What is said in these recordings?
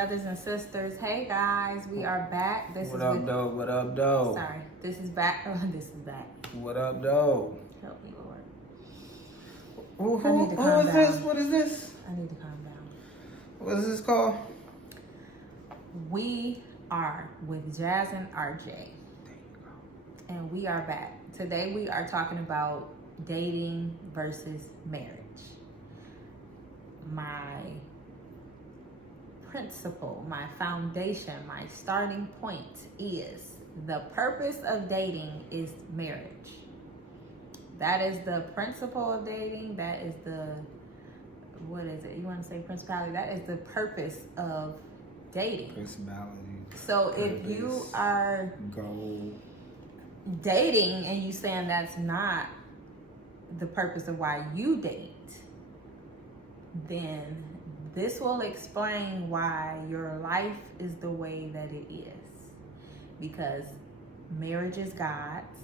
brothers and sisters. Hey guys, we are back. What up, though? What up, though? Sorry, this is back. Oh, this is back. What up, though? Help me, Lord. Who is this? What is this? I need to calm down. What is this called? We are with Jazz and RJ. And we are back. Today we are talking about dating versus marriage. My principle, my foundation, my starting point is the purpose of dating is marriage. That is the principle of dating. That is the, what is it? You want to say principality? That is the purpose of dating. Principality. So if you are goal dating and you saying that's not the purpose of why you date, then this will explain why your life is the way that it is. Because marriage is God's.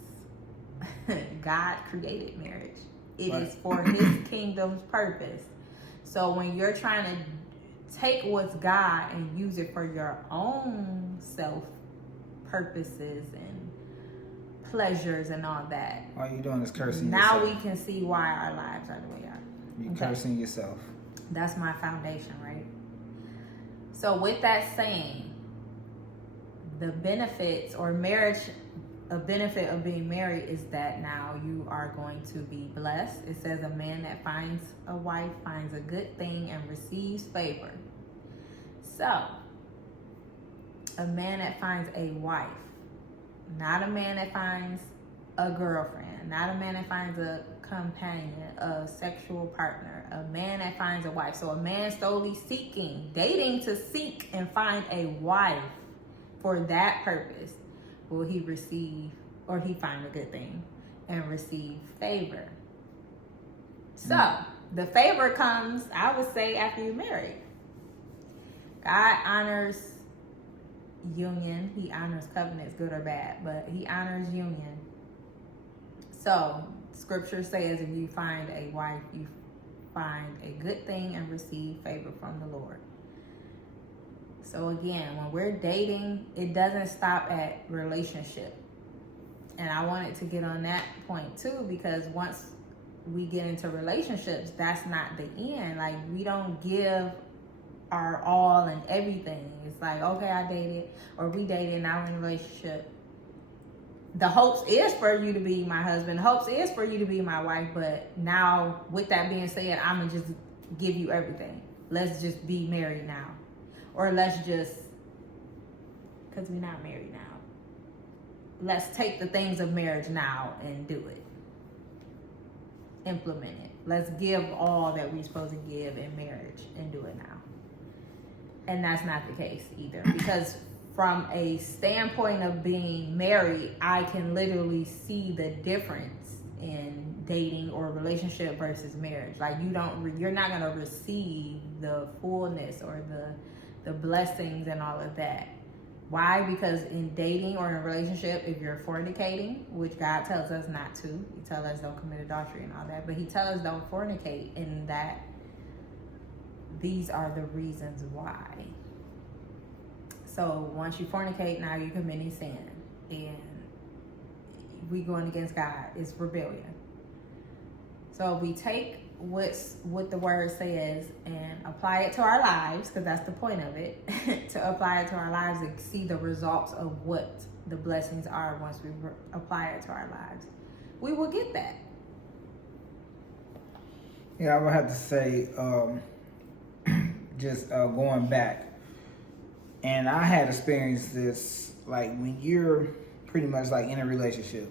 God created marriage. It is for his kingdom's purpose. So when you're trying to take what's God and use it for your own self purposes and pleasures and all that, all you doing is cursing now yourself. we can see why our lives are the way they are. You're cursing yourself. That's my foundation, right? So with that saying, the benefits or marriage, a benefit of being married is that now you are going to be blessed. It says a man that finds a wife finds a good thing and receives favor. So, a man that finds a wife, not a man that finds a girlfriend, not a man that finds a companion, a sexual partner, a man that finds a wife. So a man solely seeking, dating to seek and find a wife for that purpose, will he receive, or he find a good thing and receive favor. So the favor comes, I would say, after you're married. God honors union. He honors covenants, good or bad, but he honors union. So scripture says if you find a wife, you find a good thing and receive favor from the Lord. So again, when we're dating, it doesn't stop at relationship. And I wanted to get on that point too, because once we get into relationships, that's not the end. Like, we don't give our all and everything. It's like, okay, I dated, or we dated, now we're in a relationship. The hopes is for you to be my husband. The hopes is for you to be my wife. But now, with that being said, I'm going to just give you everything. Let's just be married now. Or let's just, because we're not married now, let's take the things of marriage now and do it. Implement it. Let's give all that we're supposed to give in marriage and do it now. And that's not the case either. Because from a standpoint of being married, I can literally see the difference in dating or relationship versus marriage. Like, you're not gonna receive the fullness or the blessings and all of that. Why? Because in dating or in a relationship, if you're fornicating, which God tells us not to, he tells us don't commit adultery and all that, but he tells us don't fornicate, and that these are the reasons why. So once you fornicate, now you're committing sin, and we going against God. It's rebellion. So we take what the word says and apply it to our lives, because that's the point of it, to apply it to our lives and see the results of what the blessings are once we apply it to our lives. We will get that. Yeah, I would have to say, just going back, and I had experienced this, like, when you're pretty much like in a relationship,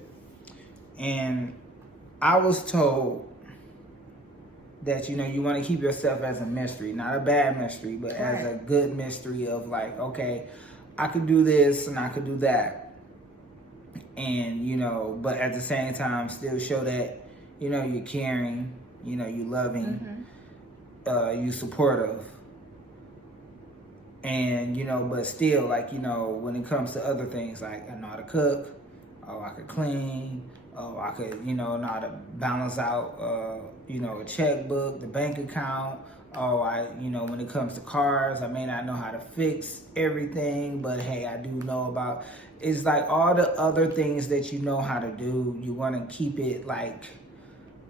and I was told that, you know, you want to keep yourself as a mystery, not a bad mystery, but as a good mystery of like, okay, I could do this and I could do that. And, you know, but at the same time, still show that, you know, you're caring, you know, you loving, you supportive. And, you know, but still, like, you know, when it comes to other things, like, I know how to cook, oh, I could clean, oh, I could, you know how to balance out, you know, a checkbook, the bank account, oh, when it comes to cars, I may not know how to fix everything, but hey, I do know about. It's like all the other things that you know how to do. You want to keep it like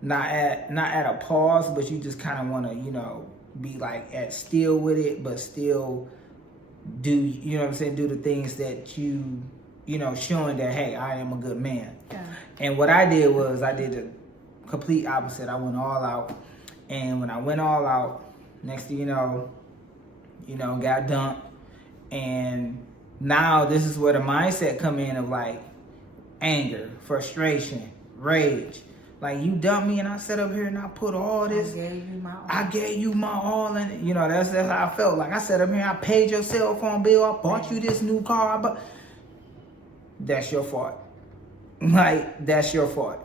not at a pause, but you just kind of want to be like at still with it, but still do do the things that showing that hey, I am a good man. Yeah. And what I did was I did the complete opposite. I went all out, and when I went all out, next thing you know, got dumped, and now this is where the mindset come in of like anger, frustration, rage. Like, you dumped me and I sat up here and I put all this. I gave you my all. And that's how I felt. Like, I sat up here, I paid your cell phone bill, I bought you this new car. That's your fault. Like, that's your fault.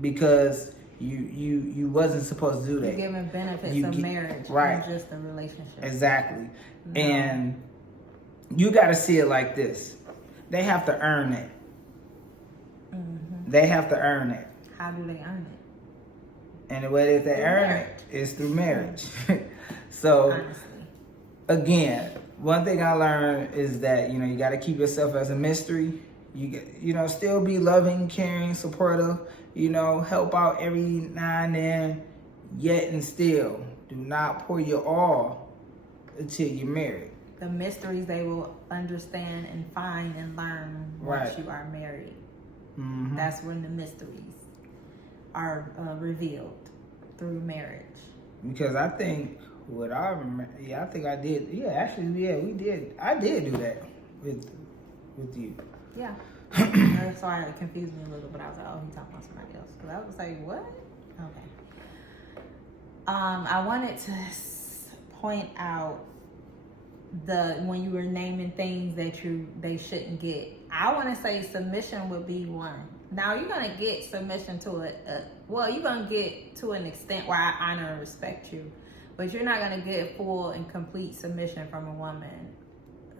Because you wasn't supposed to do that. You're giving benefits of marriage, right? Not just a relationship. Exactly. No. And you got to see it like this: they have to earn it. Mm-hmm. They have to earn it. How do they earn it? And the way that they earn it is through marriage. So, honestly, again, one thing I learned is that you got to keep yourself as a mystery. You still be loving, caring, supportive. Help out every now and then. Yet and still, do not pour your all until you're married. The mysteries they will understand and find and learn once you are married. Mm-hmm. That's when the mysteries are revealed through marriage. Because I think I think I did. Yeah, actually, we did. I did do that with you. Yeah. That's why it confused me a little bit. I was like, oh, he's talking about somebody else. Because I was like, what? Okay. I wanted to point out when you were naming things that they shouldn't get. I want to say submission would be one. Now, you're going to get submission to you're going to get to an extent where I honor and respect you. But you're not going to get full and complete submission from a woman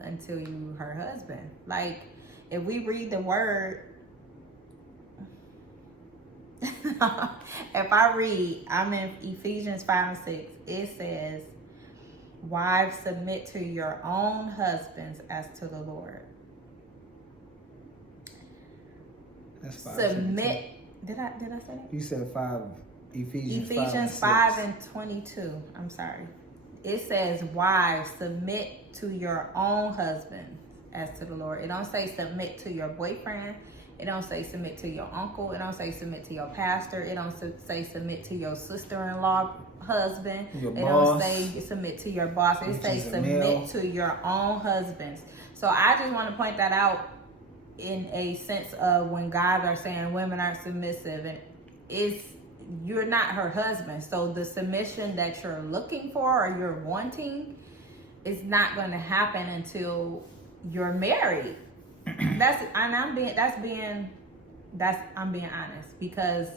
until you her husband. Like, if we read the word, I'm in Ephesians 5 and 6. It says, wives, submit to your own husbands as to the Lord. That's 5. Submit. Did I say that? You said 5. Ephesians 5 and 22. I'm sorry. It says, wives, submit to your own husband as to the Lord. It don't say submit to your boyfriend. It don't say submit to your uncle. It don't say submit to your pastor. It don't say submit to your sister-in-law husband. Your it boss. Don't say submit to your boss. It says submit to your own husbands. So I just want to point that out in a sense of when guys are saying women aren't submissive, and you're not her husband. So the submission that you're looking for or you're wanting is not going to happen until you're married. I'm being honest, because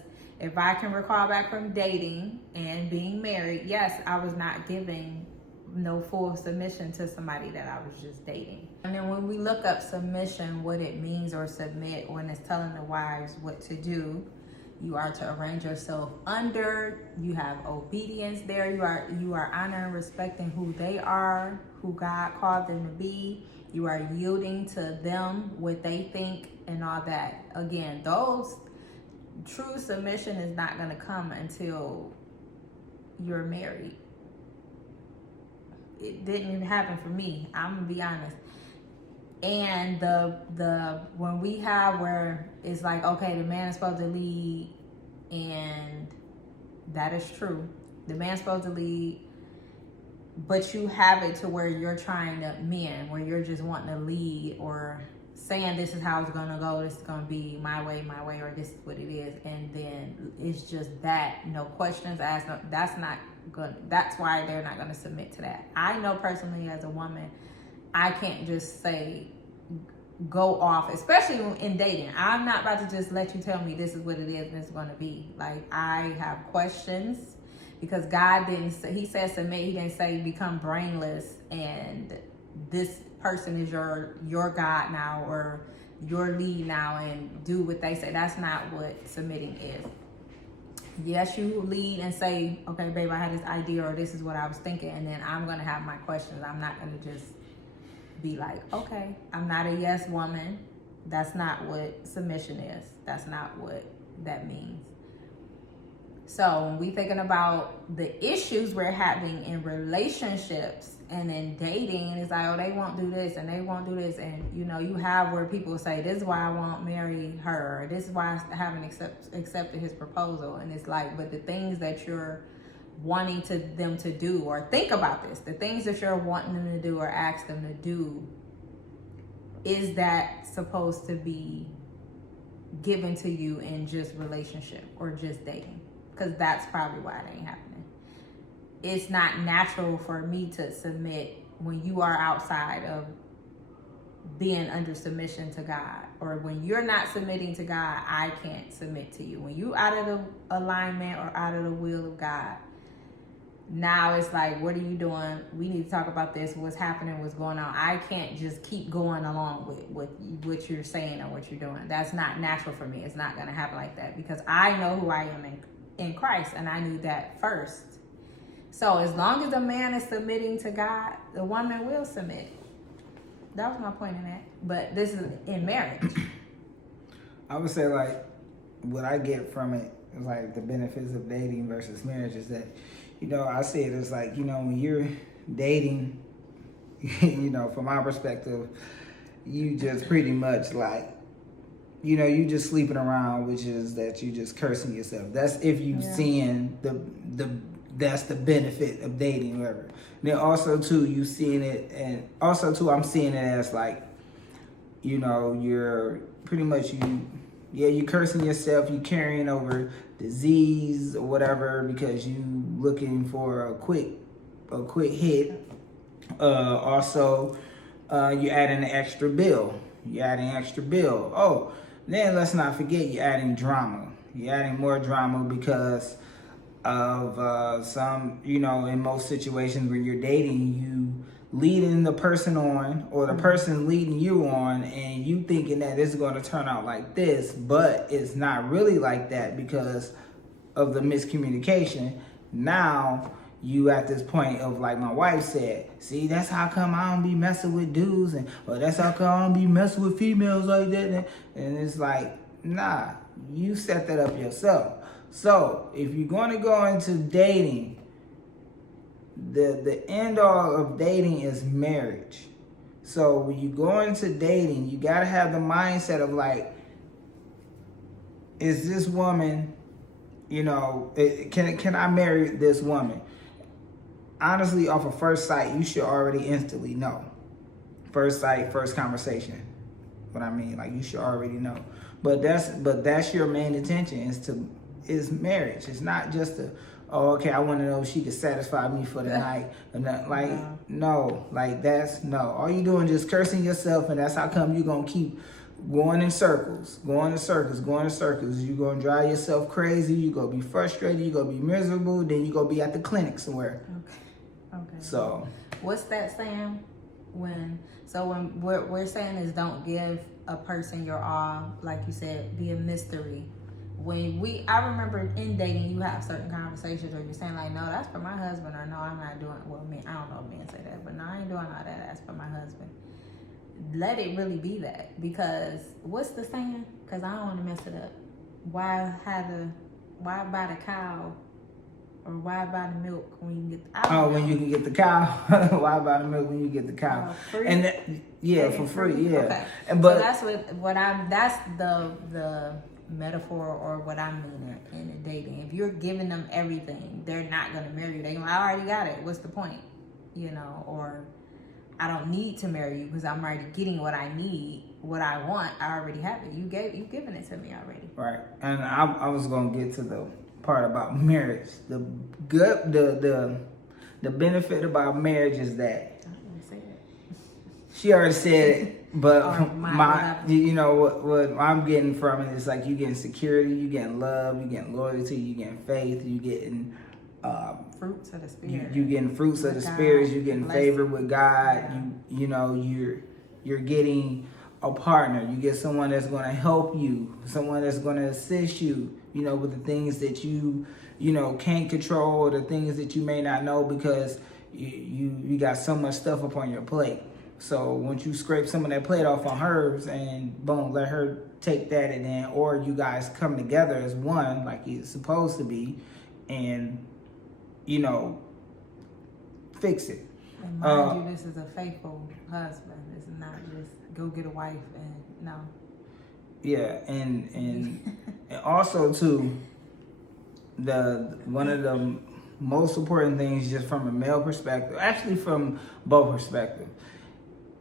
if I can recall back from dating and being married, yes, I was not giving no full submission to somebody that I was just dating. And then when we look up submission, what it means, or submit, when it's telling the wives what to do, you are to arrange yourself under. You have obedience there. You are honoring and respecting who they are, who God called them to be. You are yielding to them what they think and all that. Again, those true submission is not going to come until you're married. It didn't even happen for me. I'm gonna be honest. And the when we have where it's like, okay, the man is supposed to lead, and that is true. The man's supposed to lead, but you have it to where you're trying to where you're just wanting to lead, or saying this is how it's gonna go, this is gonna be my way, or this is what it is, and then it's just that, no questions asked. No, that's not good. That's why they're not gonna submit to that. I know personally as a woman, I can't just say go off, especially in dating. I'm not about to just let you tell me this is what it is and it's gonna be. Like, I have questions, because God didn't say, he said submit, he didn't say become brainless and this person is your God now, or your lead now, and do what they say. That's not what submitting is. Yes, you lead and say, okay, babe, I had this idea or this is what I was thinking. And then I'm going to have my questions. I'm not going to just be like, okay, I'm not a yes woman. That's not what submission is. That's not what that means. So when we thinking about the issues we're having in relationships and in dating, and it's like, oh, they won't do this and they won't do this. And, you know, you have where people say, this is why I won't marry her. Or this is why I haven't accepted his proposal. And it's like, but the things that you're wanting them to do, or think about this, the things that you're wanting them to do or ask them to do, is that supposed to be given to you in just relationship or just dating? Because that's probably why it ain't happening. It's not natural for me to submit when you are outside of being under submission to God. Or when you're not submitting to God, I can't submit to you. When you out of the alignment or out of the will of God, now it's like, what are you doing? We need to talk about this. What's happening? What's going on? I can't just keep going along with what you're saying or what you're doing. That's not natural for me. It's not going to happen like that because I know who I am in Christ, and I knew that first. So as long as the man is submitting to God, the woman will submit. That was my point in that. But this is in marriage. I would say, like, what I get from it is like the benefits of dating versus marriage is that, you know, I see it as like, you know, when you're dating, you know, from my perspective, you just pretty much like, you know, you just sleeping around, which is that you just cursing yourself. That's if you seeing that's the benefit of dating, whatever. Then also too, you seeing it, and also too, I'm seeing it as like, you know, you're pretty much you cursing yourself, you carrying over disease or whatever because you looking for a quick hit. Also, you adding an extra bill. Oh, then let's not forget you're adding drama. You're adding more drama because of some, you know, in most situations when you're dating, you leading the person on or the person leading you on and you thinking that it's going to turn out like this, but it's not really like that because of the miscommunication. Now you at this point of, like my wife said, see, that's how come I don't be messing with dudes, and or that's how come I don't be messing with females like that. And it's like, nah, you set that up yourself. So if you're going to go into dating, the end all of dating is marriage. So when you go into dating, you got to have the mindset of like, is this woman, you know, can I marry this woman? Honestly, off of first sight, you should already instantly know. First sight, first conversation. What I mean, like, you should already know. But that's your main intention is marriage. It's not just okay, I want to know if she can satisfy me for the night. And that, like, no, like that's no. All you doing is just cursing yourself, and that's how come you're gonna keep going in circles. You're gonna drive yourself crazy. You're gonna be frustrated. You're gonna be miserable. Then you're gonna be at the clinic somewhere. Okay. So what's that saying? When what we're saying is don't give a person your all, like you said, be a mystery. I remember in dating, you have certain conversations where you're saying like, no, that's for my husband, or no, I'm not doing. Well, I don't know if men say that, but no, I ain't doing all that. That's for my husband. Let it really be that, because what's the saying? Because I don't want to mess it up. Why buy the cow? Or why buy the milk when you can get the cow? When you can get the cow. Why buy the milk when you get the cow? Free? And for free, yeah. Okay. But so that's the metaphor or what I'm meaning in the dating. If you're giving them everything, they're not gonna marry you. I already got it. What's the point? You know, or I don't need to marry you because I'm already getting what I need, what I want. I already have it. You've given it to me already. Right. And I was gonna get to the part about marriage. The benefit about marriage is that I didn't say it. she already said it, but Or you know what I'm getting from it is like you getting security, you getting love, you getting loyalty, you getting faith, you getting fruits of the spirit. You getting fruits of the spirit, you getting favor with God. Yeah. You're getting a partner. You get someone that's going to help you, someone that's going to assist you with the things that you can't control, or the things that you may not know because you got so much stuff up on your plate. So once you scrape some of that plate off on hers and boom, let her take that, and then, or you guys come together as one like it's supposed to be, and fix it. And mind you, this is a faithful husband. It's not just go get a wife and no. Yeah, and also too, one of the most important things, just from a male perspective, actually from both perspectives,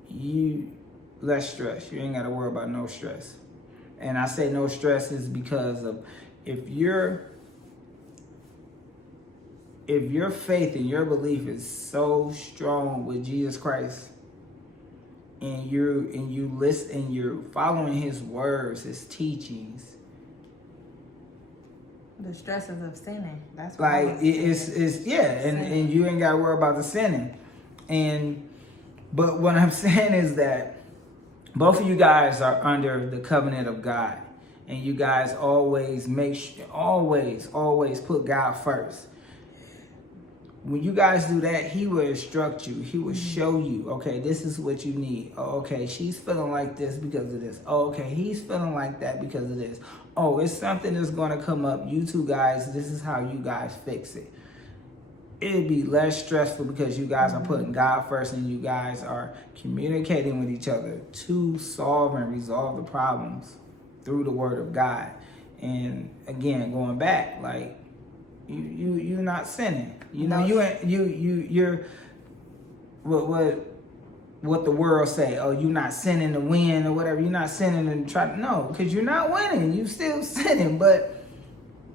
you less stress. You ain't got to worry about no stress. And I say no stress is because of if your faith and your belief is so strong with Jesus Christ, and you listen and you're following his words, his teachings, the stresses of sinning. That's what like it's yeah, and you ain't gotta worry about the sinning. But what I'm saying is that both of you guys are under the covenant of God, and you guys always always put God first. When you guys do that, he will instruct you. He will show you, okay, this is what you need. Oh, okay, she's feeling like this because of this. Oh, okay, he's feeling like that because of this. Oh, it's something that's going to come up. You two guys, this is how you guys fix it. It'd be less stressful because you guys are putting God first, and you guys are communicating with each other to solve and resolve the problems through the word of God. And again, going back, like, you're not sinning. You're what the world say. Oh, you're not sinning to win or whatever. You're not sinning and because you're not winning. You still sinning. But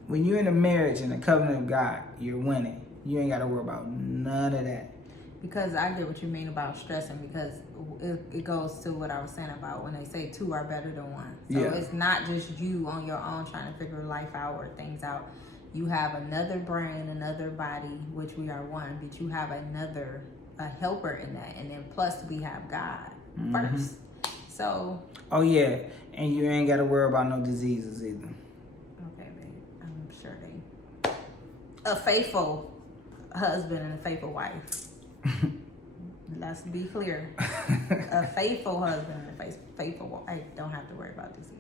when you're in a marriage and a covenant of God, you're winning. You ain't got to worry about none of that. Because I get what you mean about stressing, because it goes to what I was saying about when they say two are better than one. So It's not just you on your own trying to figure life out or things out. You have another brain, another body, which we are one, but you have a helper in that. And then plus we have God first. So. Oh, yeah. And you ain't got to worry about no diseases either. Okay, babe. I'm sure they. A faithful husband and a faithful wife. Let's be clear. A faithful husband and a faithful wife don't have to worry about disease.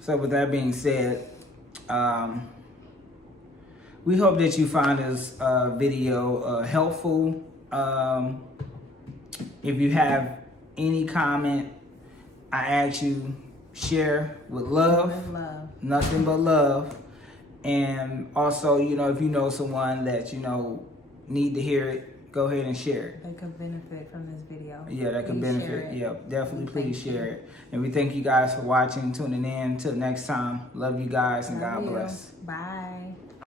So with that being said, we hope that you found this video helpful. If you have any comment, I ask you share with love. Nothing but love. And also, if you know someone that need to hear it, go ahead and share it. They could benefit from this video. Yeah, that could benefit. Yeah, definitely. Please share it. And we thank you guys for watching, tuning in. Till next time, love you guys, and God bless. Bye.